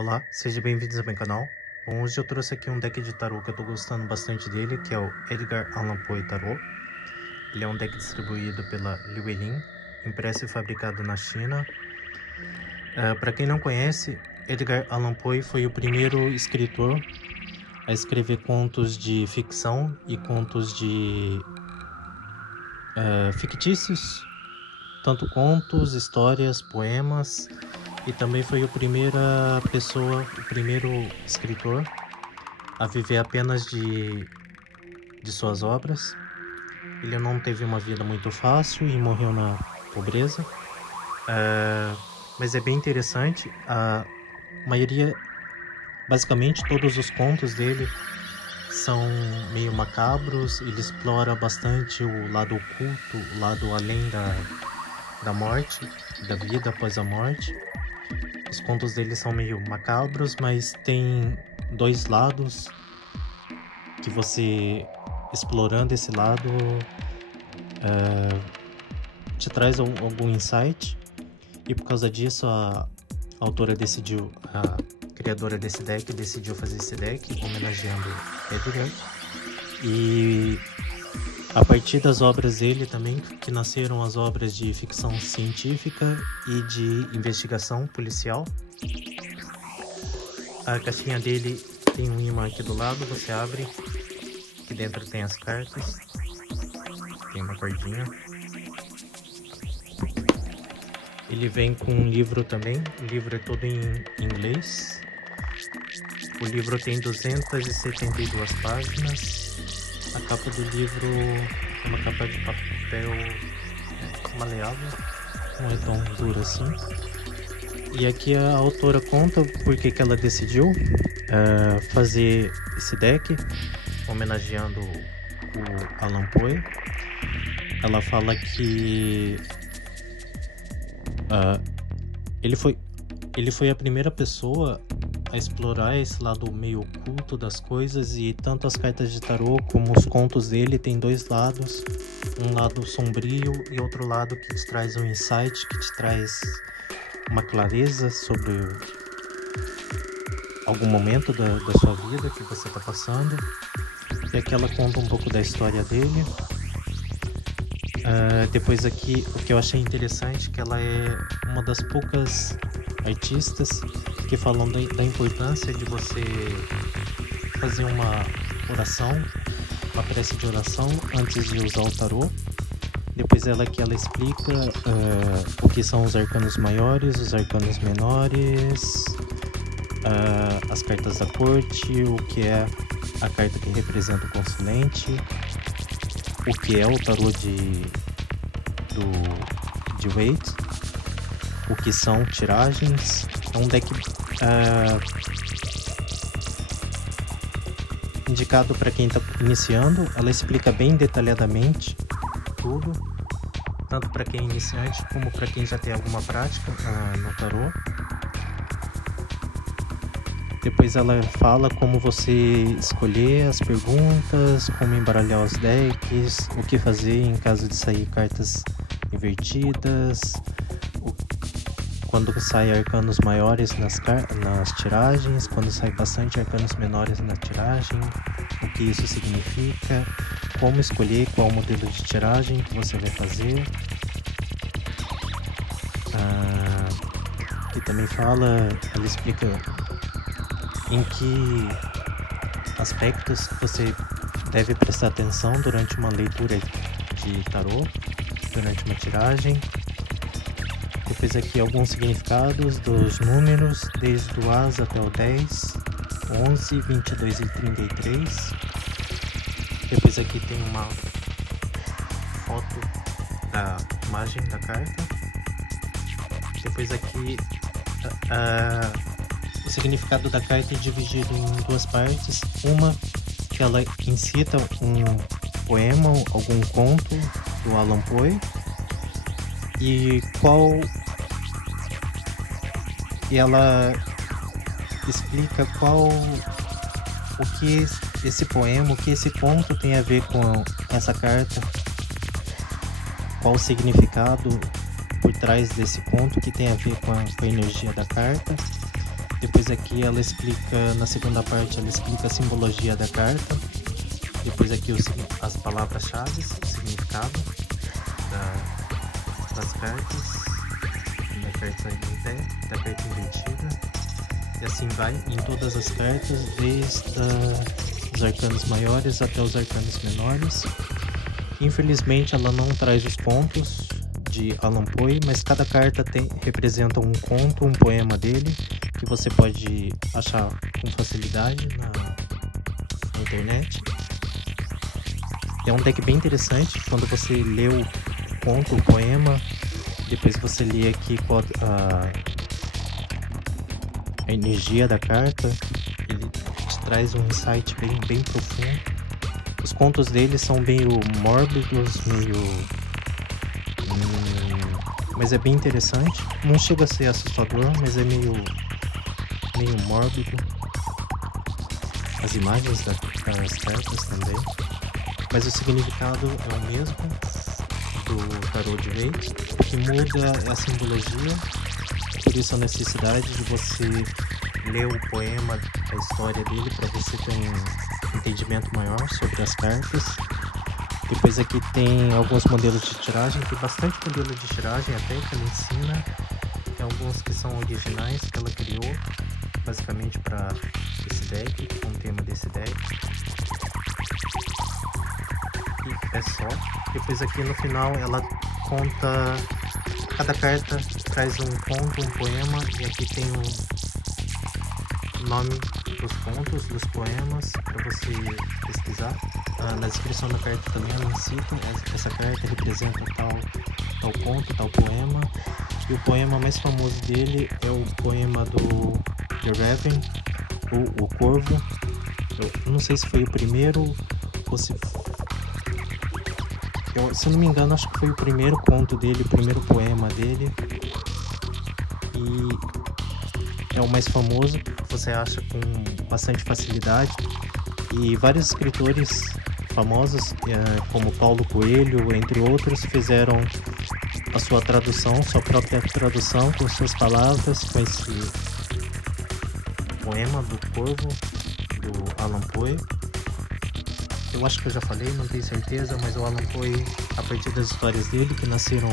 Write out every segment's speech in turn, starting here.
Olá, sejam bem-vindos ao meu canal. Bom, hoje eu trouxe aqui um deck de tarô que eu tô gostando bastante dele, que é o Edgar Allan Poe Tarô. Ele é um deck distribuído pela Llewellyn, impresso e fabricado na China. Para quem não conhece, Edgar Allan Poe foi o primeiro escritor a escrever contos de ficção e contos de fictícios, tanto contos, histórias, poemas. E também foi a primeira pessoa, o primeiro escritor a viver apenas de suas obras. Ele não teve uma vida muito fácil e morreu na pobreza. Mas é bem interessante. A maioria, basicamente todos os contos dele são meio macabros. Ele explora bastante o lado oculto, o lado além da morte, da vida após a morte. Os contos dele são meio macabros, mas tem dois lados que você, explorando esse lado, te traz algum insight. E por causa disso, a autora decidiu, a criadora desse deck, decidiu fazer esse deck homenageando Edgar. E a partir das obras dele também, que nasceram as obras de ficção científica e de investigação policial. A caixinha dele tem um imã aqui do lado, você abre, aqui dentro tem as cartas, tem uma cordinha. Ele vem com um livro também, o livro é todo em inglês. O livro tem 272 páginas. A capa do livro é uma capa de papel maleável, não é tão dura assim. E aqui a autora conta por que ela decidiu fazer esse deck, homenageando o Allan Poe. Ela fala que ele foi a primeira pessoa a explorar esse lado meio oculto das coisas, e tanto as cartas de tarô como os contos dele tem dois lados, um lado sombrio e outro lado que te traz um insight, que te traz uma clareza sobre algum momento da sua vida que você está passando. E aqui ela conta um pouco da história dele. Depois aqui, o que eu achei interessante, que ela é uma das poucas artistas que falam da importância de você fazer uma oração, uma prece de oração antes de usar o tarô. Depois ela explica o que são os arcanos maiores, os arcanos menores, as cartas da corte, o que é a carta que representa o consulente, o que é o tarô de Waite, o que são tiragens. É um deck indicado para quem está iniciando. Ela explica bem detalhadamente tudo, tanto para quem é iniciante como para quem já tem alguma prática no tarô. Depois ela fala como você escolher as perguntas, como embaralhar os decks, o que fazer em caso de sair cartas invertidas, quando sai arcanos maiores nas tiragens, quando sai bastante arcanos menores na tiragem, o que isso significa, como escolher qual modelo de tiragem que você vai fazer. Que também ela explica em que aspectos você deve prestar atenção durante uma leitura de tarô, durante uma tiragem. Depois aqui alguns significados dos números, desde o As até o 10, 11, 22 e 33. Depois aqui tem uma foto da imagem da carta. Depois aqui o significado da carta é dividido em duas partes. Uma que ela incita um poema, algum conto do Allan Poe, e ela explica o que esse poema, o que esse conto tem a ver com essa carta, qual o significado por trás desse conto que tem a ver com a energia da carta. Depois aqui ela explica, na segunda parte, ela explica a simbologia da carta. Depois aqui as palavras-chave, o significado das cartas, da carta em pé, da carta invertida. E assim vai em todas as cartas, desde os arcanos maiores até os arcanos menores. Infelizmente ela não traz os contos de Allan Poe, mas cada carta representa um conto, um poema dele, que você pode achar com facilidade na internet. É um deck bem interessante. Quando você lê o conto, o poema, depois você lê aqui a energia da carta, ele te traz um insight bem profundo. Os contos dele são meio mórbidos, mas é bem interessante. Não chega a ser assustador, mas é meio mórbido. As imagens das cartas também. Mas o significado é o mesmo do Tarot de Reis, que muda a simbologia. Por isso a necessidade de você ler o poema, a história dele, para você ter um entendimento maior sobre as cartas. Depois aqui tem alguns modelos de tiragem, tem bastante modelo de tiragem até que ela ensina. Tem alguns que são originais que ela criou, basicamente para esse deck, com o tema desse deck. E é só. Depois aqui no final ela conta, cada carta traz um conto, um poema, e aqui tem o nome dos contos, dos poemas, para você pesquisar. Na descrição da carta também ela cita, essa carta representa tal conto, tal poema. E o poema mais famoso dele é o poema do The Raven, o Corvo. Eu não sei se foi o primeiro ou se eu não me engano, acho que foi o primeiro conto dele, o primeiro poema dele. E é o mais famoso, você acha com bastante facilidade. E vários escritores famosos, como Paulo Coelho, entre outros, fizeram a sua tradução, sua própria tradução, com suas palavras, com esse poema do Corvo, do Allan Poe. Eu acho que eu já falei, não tenho certeza, mas o Allan Poe, a partir das histórias dele, que nasceram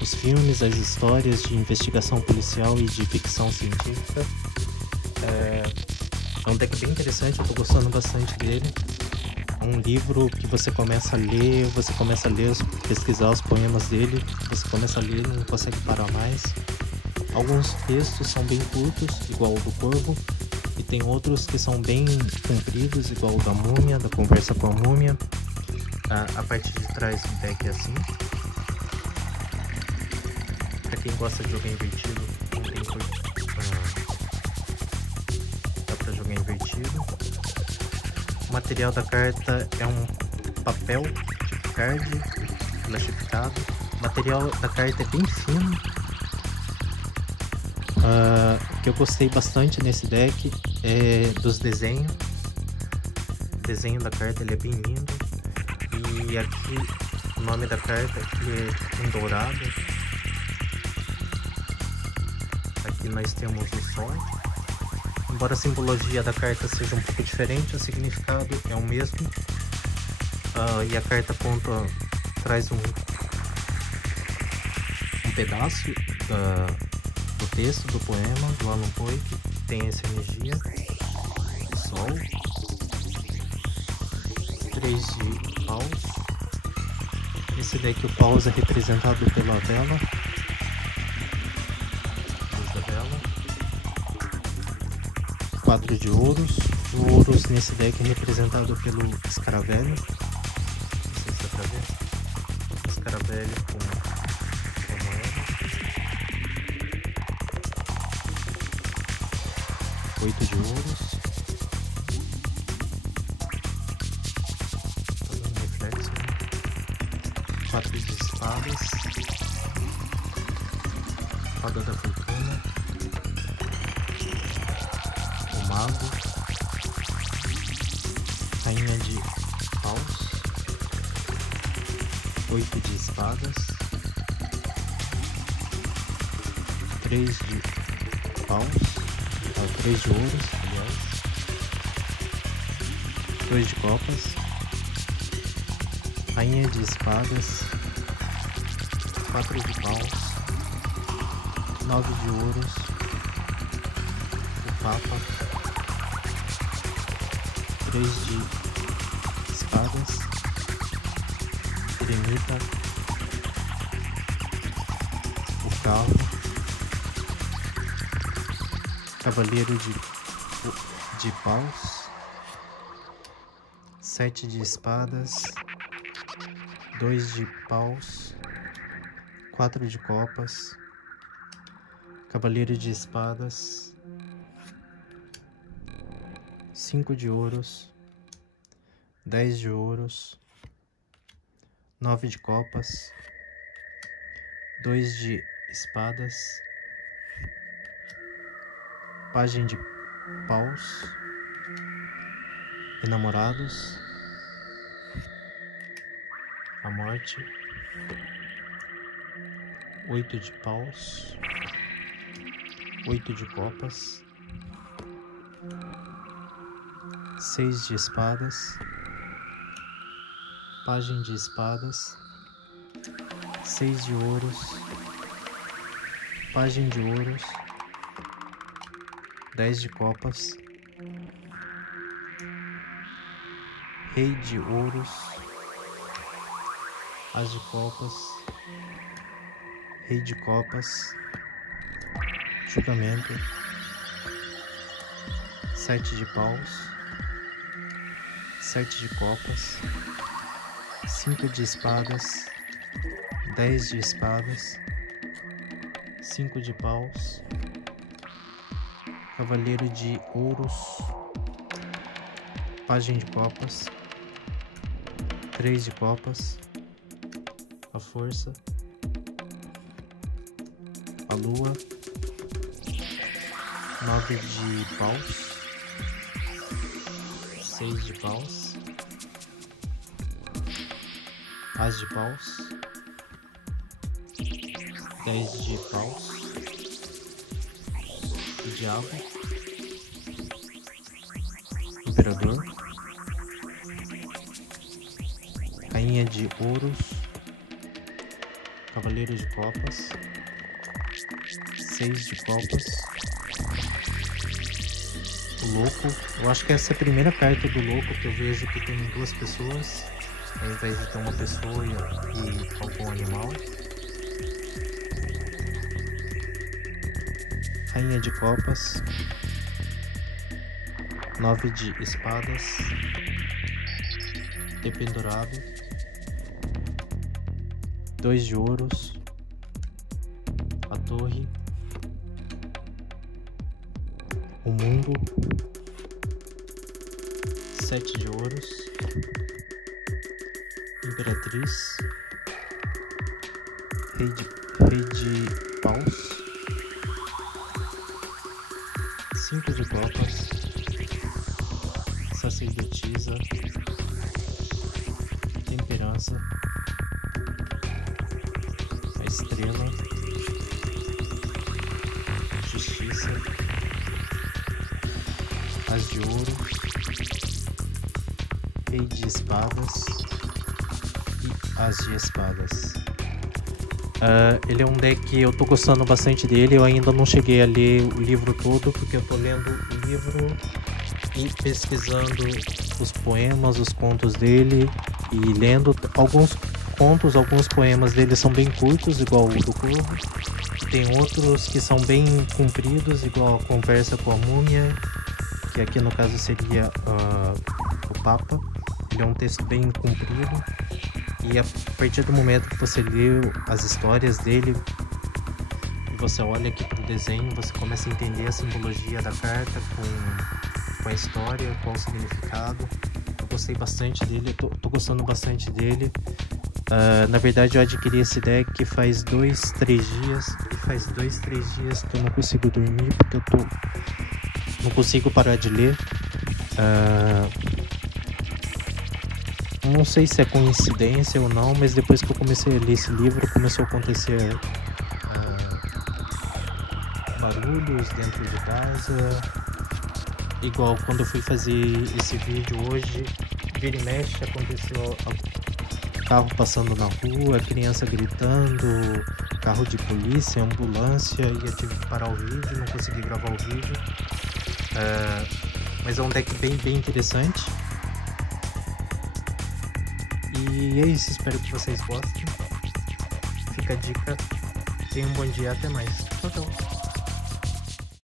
os filmes, as histórias de investigação policial e de ficção científica. É um deck bem interessante, eu tô gostando bastante dele. É um livro que você começa a ler, pesquisar os poemas dele, você começa a ler, não consegue parar mais. Alguns textos são bem curtos, igual o do Corvo, e tem outros que são bem compridos, igual o da Múmia, da Conversa com a Múmia. A parte de trás do deck é assim. Pra quem gosta de jogar invertido, dá pra jogar invertido. O material da carta é um papel tipo card, plastificado. O material da carta é bem fino. O que eu gostei bastante nesse deck é dos desenhos. O desenho da carta ele é bem lindo. E aqui o nome da carta é em dourado. Aqui nós temos o sol. Embora a simbologia da carta seja um pouco diferente, o significado é o mesmo. E a carta traz um pedaço do texto do poema do Allan Poe, que tem essa energia. Sol, 3 de paus. Esse deck, o paus é representado pela vela, luz da vela. 4 de ouros. O ouros nesse deck é representado pelo escaravelho. Não sei se dá pra ver. Escaravelho com moeda. 8 de ouros. Tá dando reflexo, né? 4 de espadas. Roda da fortuna. O mago. Rainha de paus. 8 de espadas. 3 de paus. 3 de ouros, aliás, 2 de copas, rainha de espadas, 4 de paus, 9 de ouros, o papa, 3 de espadas, eremita, o carro, cavaleiro de paus, 7 de espadas, 2 de paus, 4 de copas, cavaleiro de espadas, 5 de ouros, 10 de ouros, 9 de copas, 2 de espadas, pajem de paus, enamorados, a morte, 8 de paus, 8 de copas, 6 de espadas, pajem de espadas, 6 de ouros, pajem de ouros, 10 de copas, rei de ouros, as de copas, rei de copas, julgamento, 7 de paus, 7 de copas, 5 de espadas, 10 de espadas, 5 de paus, cavaleiro de ouros, pajem de copas, 3 de copas, a força, a lua, 9 de paus, 6 de paus, as de paus, 10 de paus, o diabo, imperador, rainha de ouros, cavaleiro de copas, 6 de copas, o louco. Eu acho que essa é a primeira carta do louco que eu vejo que tem 2 pessoas, ao invés de ter uma pessoa e algum animal. Rainha de copas, 9 de espadas, dependurado, 2 de ouros, a torre, o mundo, 7 de ouros, imperatriz, rei de paus, 5 de copas, sacerdotisa, temperança, a estrela, justiça, as de ouro, rei de espadas e as de espadas. Ele é um deck que eu tô gostando bastante dele. Eu ainda não cheguei a ler o livro todo, porque eu tô lendo o livro e pesquisando os poemas, os contos dele, e lendo alguns contos, alguns poemas dele são bem curtos, igual o do Corvo. Tem outros que são bem compridos, igual a Conversa com a Múmia, que aqui no caso seria o Papa. Ele é um texto bem comprido, e a partir do momento que você lê as histórias dele e você olha aqui pro desenho, você começa a entender a simbologia da carta com a história, qual o significado. Eu gostei bastante dele, eu tô gostando bastante dele. Na verdade eu adquiri esse deck faz 2-3 dias, e faz 2-3 dias que eu não consigo dormir, porque eu não consigo parar de ler. Não sei se é coincidência ou não, mas depois que eu comecei a ler esse livro, começou a acontecer barulhos dentro de casa. Igual quando eu fui fazer esse vídeo hoje, vira e mexe, aconteceu carro passando na rua, criança gritando, carro de polícia, ambulância, e eu tive que parar o vídeo, não consegui gravar o vídeo. Mas é um deck bem interessante. E é isso, espero que vocês gostem. Fica a dica. Tenham um bom dia, até mais. Tchau, tchau.